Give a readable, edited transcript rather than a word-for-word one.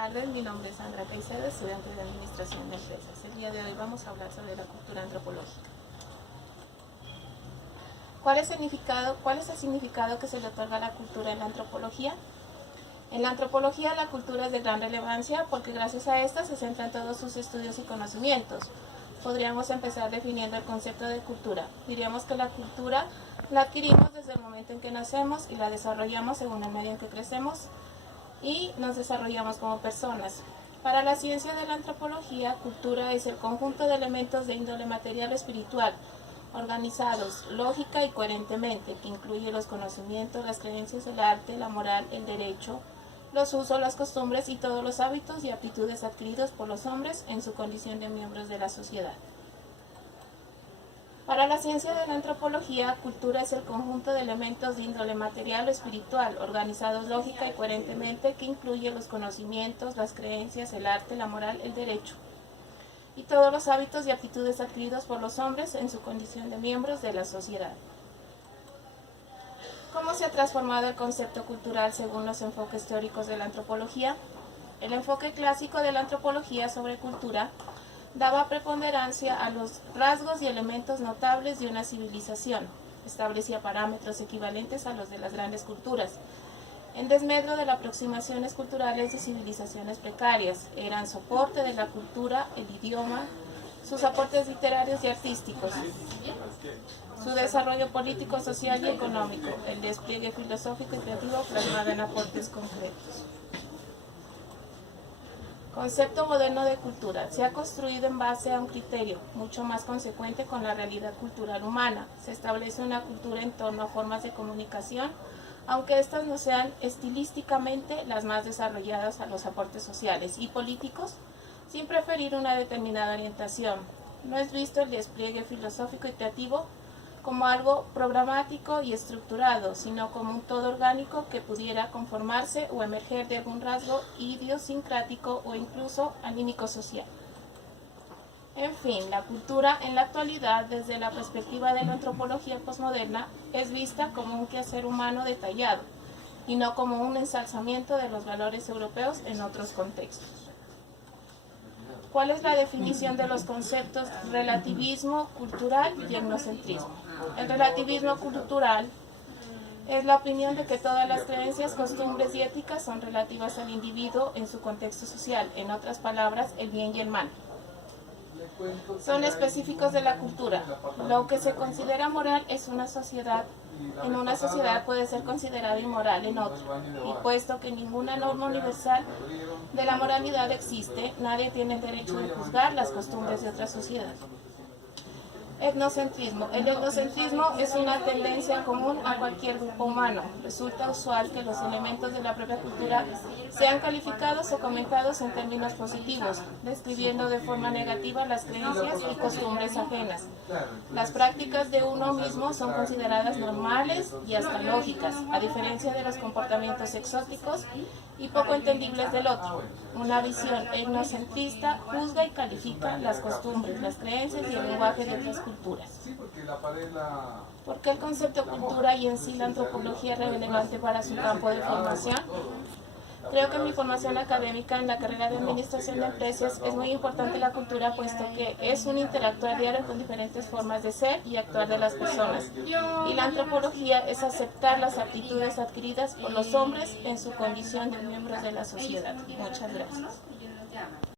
tardes, mi nombre es Sandra Caicedo, estudiante de Administración de Empresas. El día de hoy vamos a hablar sobre la cultura antropológica. ¿Cuál es el significado que se le otorga a la cultura en la antropología? En la antropología la cultura es de gran relevancia porque gracias a esta se centran todos sus estudios y conocimientos. Podríamos empezar definiendo el concepto de cultura. Diríamos que la cultura la adquirimos desde el momento en que nacemos y la desarrollamos según el medio en que crecemos y nos desarrollamos como personas. Para la ciencia de la antropología, cultura es el conjunto de elementos de índole material o espiritual, organizados lógica y coherentemente, que incluye los conocimientos, las creencias, el arte, la moral, el derecho, los usos, las costumbres y todos los hábitos y aptitudes adquiridos por los hombres en su condición de miembros de la sociedad. Para la ciencia de la antropología, cultura es el conjunto de elementos de índole material o espiritual, organizados lógica y coherentemente, que incluye los conocimientos, las creencias, el arte, la moral, el derecho, y todos los hábitos y aptitudes adquiridos por los hombres en su condición de miembros de la sociedad. ¿Cómo se ha transformado el concepto cultural según los enfoques teóricos de la antropología? El enfoque clásico de la antropología sobre cultura daba preponderancia a los rasgos y elementos notables de una civilización, establecía parámetros equivalentes a los de las grandes culturas, en desmedro de las aproximaciones culturales de civilizaciones precarias. Eran soporte de la cultura, el idioma, sus aportes literarios y artísticos, su desarrollo político, social y económico, el despliegue filosófico y creativo plasmado en aportes concretos. Concepto moderno de cultura. Se ha construido en base a un criterio mucho más consecuente con la realidad cultural humana. Se establece una cultura en torno a formas de comunicación, aunque éstas no sean estilísticamente las más desarrolladas a los aportes sociales y políticos, sin preferir una determinada orientación. No es visto el despliegue filosófico y creativo como algo programático y estructurado, sino como un todo orgánico que pudiera conformarse o emerger de algún rasgo idiosincrático o incluso anímico-social. En fin, la cultura en la actualidad, desde la perspectiva de la antropología posmoderna, es vista como un quehacer humano detallado y no como un ensalzamiento de los valores europeos en otros contextos. ¿Cuál es la definición de los conceptos relativismo cultural y etnocentrismo? El relativismo cultural es la opinión de que todas las creencias, costumbres y éticas son relativas al individuo en su contexto social, en otras palabras, el bien y el mal. Son específicos de la cultura. Lo que se considera moral en una sociedad puede ser considerado inmoral en otra, y puesto que ninguna norma universal de la moralidad existe, nadie tiene el derecho de juzgar las costumbres de otra sociedad. Etnocentrismo. El etnocentrismo es una tendencia común a cualquier grupo humano. Resulta usual que los elementos de la propia cultura sean calificados o comentados en términos positivos, describiendo de forma negativa las creencias y costumbres ajenas. Las prácticas de uno mismo son consideradas normales y hasta lógicas, a diferencia de los comportamientos exóticos y poco entendibles del otro. Una visión etnocentrista juzga y califica las costumbres, las creencias y el lenguaje de otras culturas. ¿Por qué el concepto cultura y en sí la antropología es relevante para su campo de formación? Creo que en mi formación académica en la carrera de Administración de Empresas es muy importante la cultura, puesto que es un interactuar diario con diferentes formas de ser y actuar de las personas. Y la antropología es aceptar las aptitudes adquiridas por los hombres en su condición de miembros de la sociedad. Muchas gracias.